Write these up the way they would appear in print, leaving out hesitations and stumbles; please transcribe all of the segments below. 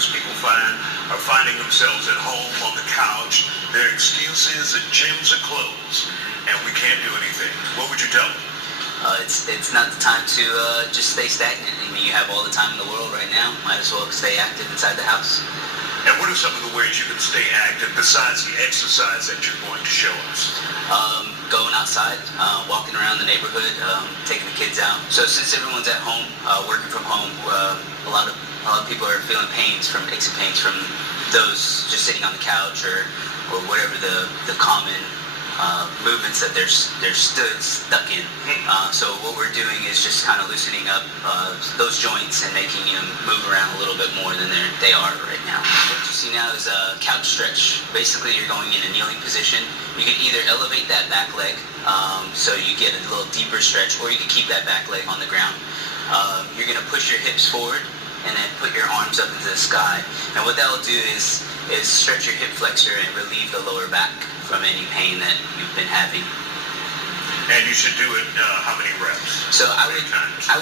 because people are finding themselves at home on the couch. Their excuse is that gyms are closed and we can't do anything. What would you tell them? It's not the time to just stay stagnant. I mean, you have all the time in the world right now. Might as well stay active inside the house. And what are some of the ways you can stay active besides the exercise that you're going to show us? Going outside, walking around the neighborhood, taking the kids out. So since everyone's at home, working from home, a lot of people are feeling aches and pains from those just sitting on the couch or whatever the common movements that they're stuck in. So what we're doing is just kind of loosening up those joints and making them move around a little bit more than they are right now. What you see now is a couch stretch. Basically, you're going in a kneeling position. You can either elevate that back leg so you get a little deeper stretch, or you can keep that back leg on the ground. You're going to push your hips forward and then put your arms up into the sky. And what that will do is stretch your hip flexor and relieve the lower back from any pain that you've been having. And you should do it how many reps? So I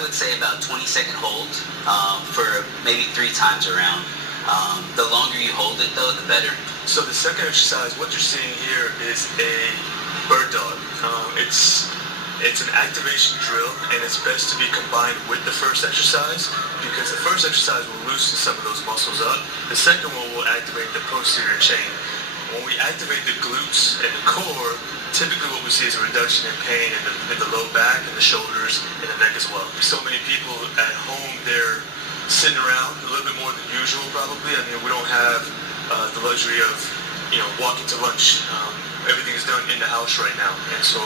would say about 20-second hold for maybe 3 times around. The longer you hold it though, the better. So the second exercise, what you're seeing here is a bird dog. It's an activation drill, and it's best to be combined with the first exercise because the first exercise will loosen some of those muscles up. The second one will activate the posterior chain. When we activate the glutes and the core, typically what we see is a reduction in pain in the low back and the shoulders and the neck as well. So many people at home, they're sitting around a little bit more than usual probably. I mean, we don't have the luxury of, walking to lunch. Everything is done in the house right now. And so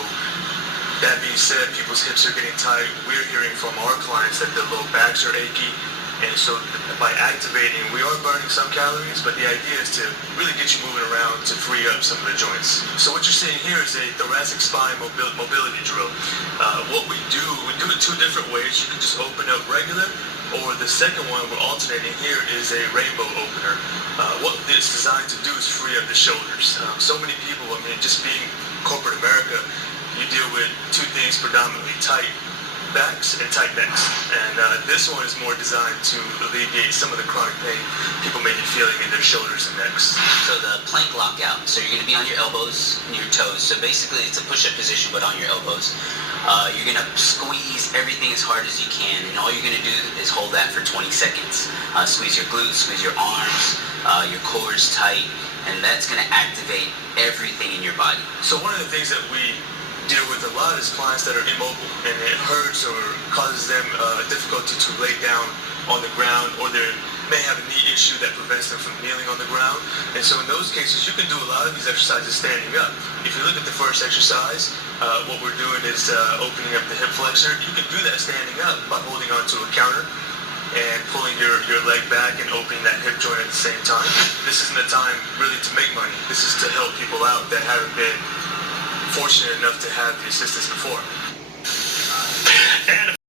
that being said, people's hips are getting tight. We're hearing from our clients that their low backs are achy. And so by activating, we are burning some calories, but the idea is to really get you moving around to free up some of the joints. So what you're seeing here is a thoracic spine mobility drill. What we do it 2 different ways. You can just open up regular, or the second one we're alternating here is a rainbow opener. What it's designed to do is free up the shoulders. So many people, I mean, just being corporate America, you deal with 2 things predominantly: tight backs and tight necks. And this one is more designed to alleviate some of the chronic pain people may be feeling in their shoulders and necks. So the plank lockout. So you're going to be on your elbows and your toes. So basically it's a push-up position but on your elbows. You're going to squeeze everything as hard as you can, and all you're going to do is hold that for 20 seconds. Squeeze your glutes, squeeze your arms, your core is tight, and that's going to activate everything in your body. So one of the things that we deal with a lot is clients that are immobile, and it hurts or causes them difficulty to lay down on the ground, or they may have a knee issue that prevents them from kneeling on the ground. And so in those cases, you can do a lot of these exercises standing up. If you look at the first exercise, what we're doing is opening up the hip flexor. You can do that standing up by holding onto a counter and pulling your leg back and opening that hip joint at the same time. This isn't a time really to make money. This is to help people out that haven't been fortunate enough to have the assistance before. And